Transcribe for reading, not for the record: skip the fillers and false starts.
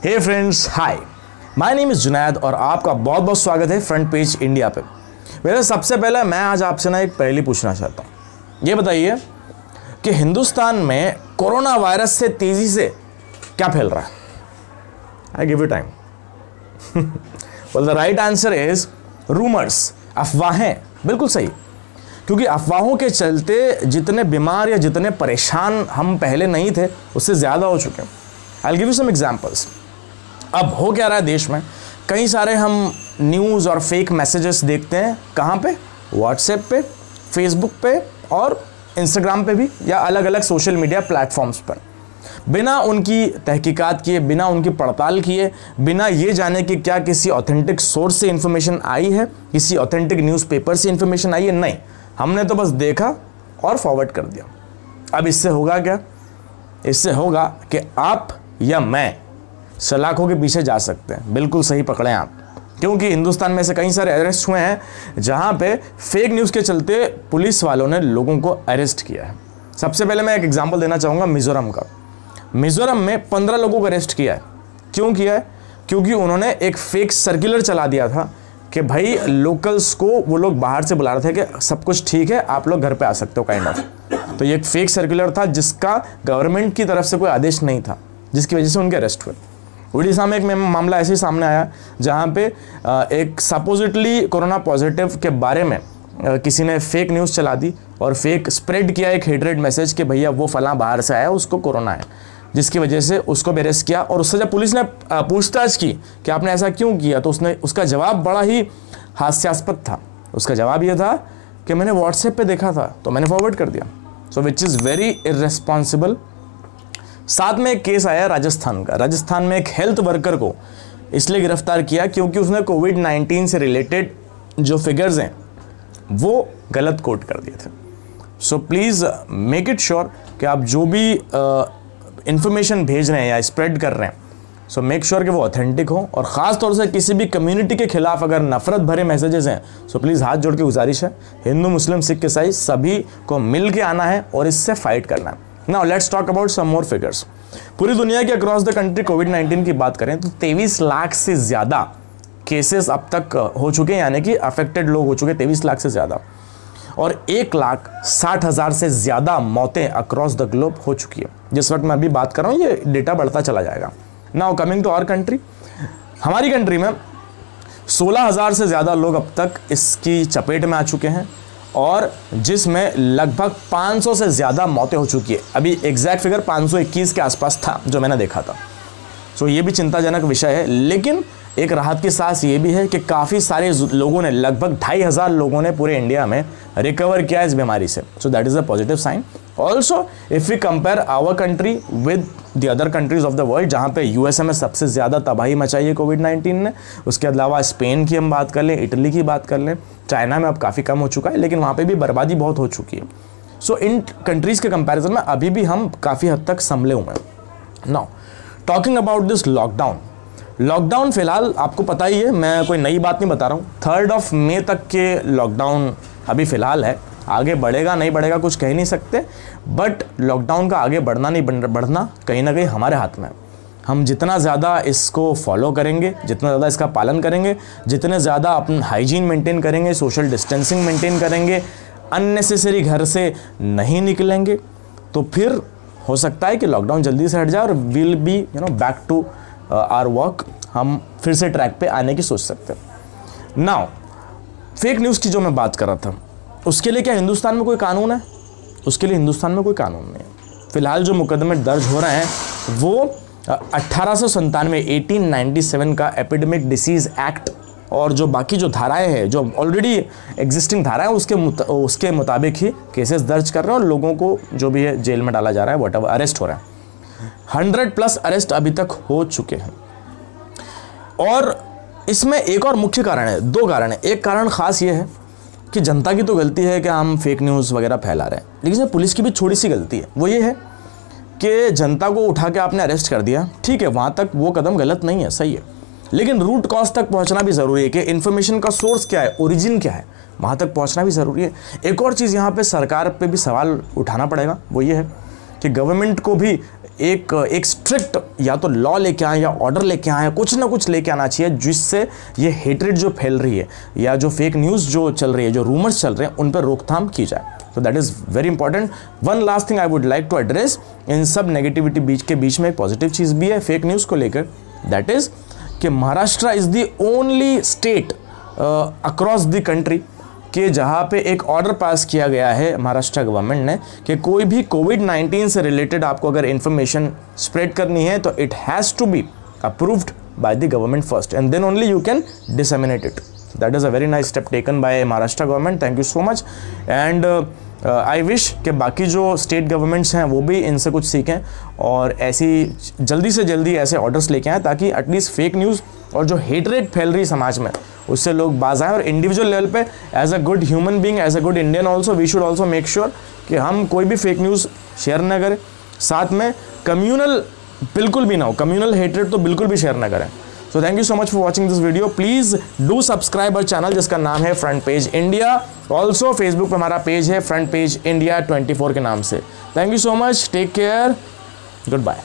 Hey friends, hi, my name is Junaid और आपका बहुत बहुत स्वागत है फ्रंट पेज इंडिया पे। वैसे सबसे पहले मैं आज आपसे ना एक पहेली पूछना चाहता हूँ। ये बताइए कि हिंदुस्तान में कोरोना वायरस से तेजी से क्या फैल रहा है? आई give you time. Well the right answer is rumours, अफवाहें। बिल्कुल सही, क्योंकि अफवाहों के चलते जितने बीमार या जितने परेशान हम पहले नहीं थे उससे ज़्यादा हो चुके हैं। I give you some examples. अब हो क्या रहा है देश में, कई सारे हम न्यूज़ और फेक मैसेजेस देखते हैं। कहाँ पे? व्हाट्सएप पे, फेसबुक पे और इंस्टाग्राम पे भी, या अलग अलग सोशल मीडिया प्लेटफॉर्म्स पर। बिना उनकी तहकीकात किए, बिना उनकी पड़ताल किए, बिना ये जाने कि क्या किसी ऑथेंटिक सोर्स से इन्फॉर्मेशन आई है, किसी ऑथेंटिक न्यूज़पेपर से इन्फॉर्मेशन आई है, नहीं, हमने तो बस देखा और फॉरवर्ड कर दिया। अब इससे होगा क्या? इससे होगा कि आप या मैं सलाखों के पीछे जा सकते हैं। बिल्कुल सही पकड़े आप, क्योंकि हिंदुस्तान में से कई सारे अरेस्ट हुए हैं जहां पे फेक न्यूज़ के चलते पुलिस वालों ने लोगों को अरेस्ट किया है। सबसे पहले मैं एक एग्जांपल देना चाहूँगा मिज़ोरम का। मिज़ोरम में 15 लोगों को अरेस्ट किया है। क्यों किया है? क्योंकि उन्होंने एक फेक सर्कुलर चला दिया था कि भाई लोकल्स को वो लोग बाहर से बुला रहे थे कि सब कुछ ठीक है, आप लोग घर पे आ सकते हो, काइंड ऑफ। तो ये एक फेक सर्कुलर था जिसका गवर्नमेंट की तरफ से कोई आदेश नहीं था, जिसकी वजह से उनके अरेस्ट हुए। उड़ीसा में एक मामला ऐसे ही सामने आया जहाँ पे एक सपोजिटली कोरोना पॉजिटिव के बारे में किसी ने फेक न्यूज़ चला दी और फेक स्प्रेड किया एक हेट्रेड मैसेज कि भैया वो फलां बाहर से आया, उसको कोरोना है, जिसकी वजह से उसको भी अरेस्ट किया। और उससे जब पुलिस ने पूछताछ की कि आपने ऐसा क्यों किया, तो उसका जवाब बड़ा ही हास्यास्पद था। उसका जवाब ये था कि मैंने व्हाट्सएप पे देखा था तो मैंने फॉरवर्ड कर दिया। सो विच इज़ वेरी इर्रेस्पॉन्सिबल। साथ में एक केस आया राजस्थान का। राजस्थान में एक हेल्थ वर्कर को इसलिए गिरफ्तार किया क्योंकि उसने कोविड-19 से रिलेटेड जो फिगर्स हैं वो गलत कोट कर दिए थे। So please make it sure कि आप जो भी इंफॉर्मेशन भेज रहे हैं या स्प्रेड कर रहे हैं, सो मेक श्योर कि वो ऑथेंटिक हो। और ख़ास तौर से किसी भी कम्युनिटी के खिलाफ अगर नफरत भरे मैसेजेस हैं, सो प्लीज़ हाथ जोड़ के गुजारिश है, हिंदू मुस्लिम सिख ईसाई सभी को मिल के आना है और इससे फाइट करना है। Now let's talk about some more figures. पूरी दुनिया के अक्रॉस द कंट्री कोविड-19 की बात करें तो 23 लाख से ज़्यादा केसेस अब तक हो चुके हैं, यानी कि अफेक्टेड लोग हो चुके हैं 23 लाख से ज़्यादा, और 1,60,000 से ज़्यादा मौतें अक्रॉस द ग्लोब हो चुकी है। जिस वक्त मैं अभी बात कर रहा हूँ ये डेटा बढ़ता चला जाएगा। Now coming to our country, हमारी कंट्री में 16,000 से ज़्यादा लोग अब तक इसकी चपेट में आ चुके हैं और जिसमें लगभग 500 से ज़्यादा मौतें हो चुकी है। अभी एग्जैक्ट फिगर 521 के आसपास था जो मैंने देखा था। सो ये भी चिंताजनक विषय है, लेकिन एक राहत की सांस ये भी है कि काफ़ी सारे लोगों ने, लगभग 2,500 लोगों ने पूरे इंडिया में रिकवर किया इस बीमारी से। So that is a positive sign. Also if we compare our country with the other countries of the world, जहाँ पे यूएसए में सबसे ज़्यादा तबाही मचाई है कोविड-19 ने, उसके अलावा स्पेन की हम बात कर लें, इटली की बात कर लें, चाइना में अब काफ़ी कम हो चुका है, लेकिन वहाँ पे भी बर्बादी बहुत हो चुकी है। सो इन कंट्रीज़ के कंपैरिजन में अभी भी हम काफ़ी हद तक संभले हुए हैं। Now talking about this lockdown फिलहाल आपको पता ही है, मैं कोई नई बात नहीं बता रहा हूँ। 3 मई तक के लॉकडाउन अभी फ़िलहाल है। आगे बढ़ेगा नहीं बढ़ेगा कुछ कह नहीं सकते, बट लॉकडाउन का आगे बढ़ना नहीं बढ़ना कहीं ना कहीं हमारे हाथ में है। हम जितना ज़्यादा इसको फॉलो करेंगे, जितना ज़्यादा इसका पालन करेंगे, जितने ज़्यादा अपन हाइजीन मेंटेन करेंगे, सोशल डिस्टेंसिंग मेंटेन करेंगे, अननेसेसरी घर से नहीं निकलेंगे, तो फिर हो सकता है कि लॉकडाउन जल्दी से हट जाए और will be back to our work. हम फिर से ट्रैक पे आने की सोच सकते हैं। नाउ फेक न्यूज़ की जो मैं बात कर रहा था, उसके लिए क्या हिंदुस्तान में कोई कानून है? उसके लिए हिंदुस्तान में कोई कानून नहीं है। फिलहाल जो मुकदमे दर्ज हो रहे हैं वो 1897 का एपिडेमिक डिसीज़ एक्ट और जो बाकी जो धाराएं हैं, जो ऑलरेडी एग्जिस्टिंग धाराएं, उसके मुताबिक ही केसेस दर्ज कर रहे हैं और लोगों को जो भी है जेल में डाला जा रहा है, व्हाटएवर, अरेस्ट हो रहा है। 100+ अरेस्ट अभी तक हो चुके हैं। और इसमें एक और मुख्य कारण है, 2 कारण है। एक कारण खास ये है कि जनता की तो गलती है कि हम फेक न्यूज़ वगैरह फैला रहे हैं, लेकिन इसमें पुलिस की भी थोड़ी सी गलती है। वो ये है कि जनता को उठा के आपने अरेस्ट कर दिया, ठीक है, वहाँ तक वो कदम गलत नहीं है, सही है, लेकिन रूट कॉज तक पहुँचना भी ज़रूरी है कि इन्फॉर्मेशन का सोर्स क्या है, ओरिजिन क्या है, वहाँ तक पहुँचना भी ज़रूरी है। एक और चीज़ यहाँ पे सरकार पे भी सवाल उठाना पड़ेगा, वो ये है कि गवर्नमेंट को भी एक स्ट्रिक्ट या तो लॉ लेके आए या ऑर्डर लेके आए, कुछ ना कुछ लेके आना चाहिए जिससे ये हेट्रेड जो फैल रही है या जो फेक न्यूज़ जो चल रही है, जो रूमर्स चल रहे हैं, उन पर रोकथाम की जाए। तो that is very important. One last thing I would like to address, इन सब नेगेटिविटी के बीच में एक पॉजिटिव चीज़ भी है फेक न्यूज़ को लेकर, दैट इज़ कि Maharashtra is the only state across the country कि जहाँ पे एक ऑर्डर पास किया गया है महाराष्ट्र गवर्नमेंट ने कि कोई भी कोविड-19 से रिलेटेड आपको अगर इंफॉर्मेशन स्प्रेड करनी है तो it has to be approved by the government first and then only you can disseminate it. That is a very nice step taken by Maharashtra government. Thank you so much. And I wish कि बाकी जो state governments हैं वो भी इनसे कुछ सीखें और ऐसी जल्दी से जल्दी ऐसे ऑर्डर्स लेके आएँ ताकि एटलीस्ट फेक न्यूज़ और जो हेटरेट फैल रही समाज में उससे लोग बाज आएँ। और इंडिविजुअल लेवल पे as a good human being, as a good Indian also, we should also make sure कि हम कोई भी फेक न्यूज़ शेयर ना करें। साथ में कम्यूनल बिल्कुल भी ना हो, कम्यूनल हेटरेट तो बिल्कुल भी शेयर ना करें। So thank you so much for watching this video. Please do subscribe our channel जिसका नाम है front page India. Also Facebook पर हमारा पेज है फ्रंट पेज इंडिया 24 के नाम से। Thank you so much, take care, good bye.